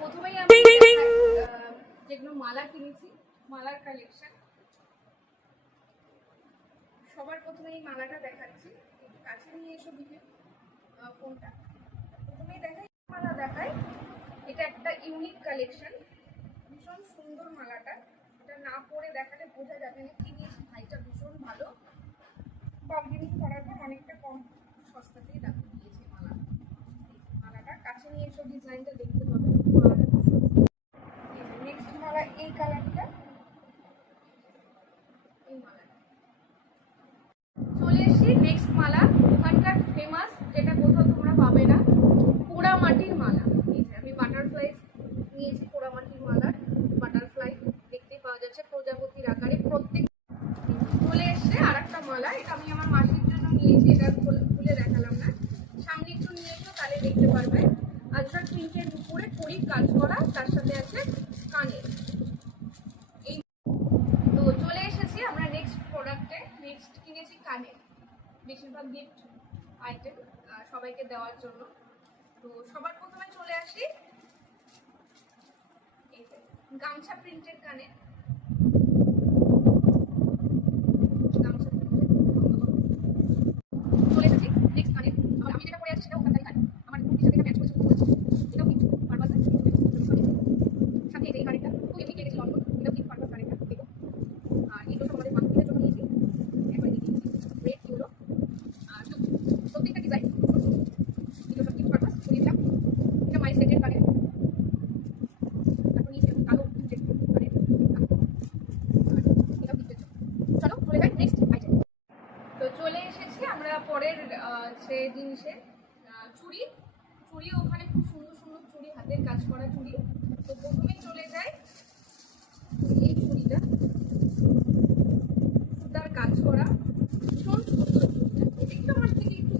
প্রথমেই আমি যেগুলো মালা কিনেছি, মালার কালেকশন। সবার প্রথমে এই মালাটা দেখাচ্ছি, কাছে নিয়ে এসো দিকে ফোনটা। প্রথমেই দেখাই, মালা দেখাই। এটা একটা ইউনিক কালেকশন, ভীষণ সুন্দর মালাটা। এটা না পরে দেখালে বোঝা যাবে না কি নিয়েছি। ভাইটা ভীষণ ভালো, বার্গেনিং করার পর অনেকটা কম সস্তাতেই দাম দিয়েছে মালাটা। কাছে নিয়ে এসব ডিজাইনটা দেখতে পাবে। মালাটা ভীষণ। নেক্সট মালা এই কালারটা, এই মালাটা চলে এসছি। নেক্সট মালা ওখানকার ফেমাস, যেটা কোথাও তোমরা পাবে না, পোড়া মাটির মালা। আমি বাটারফ্লাই নিয়েছি, পোড়া মাটির মালার বাটারফ্লাই দেখতে পাওয়া যাচ্ছে প্রজাপতির আকারে। প্রত্যেক চলে এসছে আর একটা মালা, এটা আমি আমার মাসির জন্য নিয়েছি। এটা খুলে দেখালাম না, সামনে একটু নিয়ে এসো তাহলে দেখতে পারবে। আজরাক প্রিন্টের উপরে কড়ির কাজ করা, তার সাথে আছে কানের। এই তো চলে এসেছি আমরা নেক্সট প্রোডাক্টে। নেক্সট কিনেছি কানের, বেশিরভাগ গিফট আইটেম সবাইকে দেওয়ার জন্য। তো সবার প্রথমে চলে আসি এই গামছা প্রিন্টের কানে। গামছা প্রিন্টের চলে এসেছি নেক্সট কানে। আমি যেটা পরে আছি সেটা ওখানকারই কানে, আমার কুর্তির সাথে ম্যাচ করছে। এটাও কিন্তু পারপাস আছে সাথে। এই কানেরটা খুব এমনি গেছে লন্ডন, এটাও কিন্তু পারপাস কানেরটা দেখো। আর এগুলো সব আমাদের বান্ধবীদের জন্য নিয়েছি। একবার দেখি রেড ইউরো আর প্রত্যেকটা ডিজাইন এগুলো সব কিন্তু পারপাস করে দিলাম। এটা মাই সেকেন্ড কানের। তারপর নিচে কালো প্রিন্টের কানের, এটাও কিন্তু। চলো চলে যাই নেক্সট আইটেম। তো চলে এসেছি আমরা পরের সে জিনিসে, চুড়ি। চুড়ি ওখানে খুব সুন্দর সুন্দর চুড়ি, হাতের কাজ করা চুড়ি। তো প্রথমেই চলে যায় এই চুড়িটা, সুতার কাজ করা, ভীষণ সুন্দর চুড়িটা। এটা একটু আমার থেকে একটু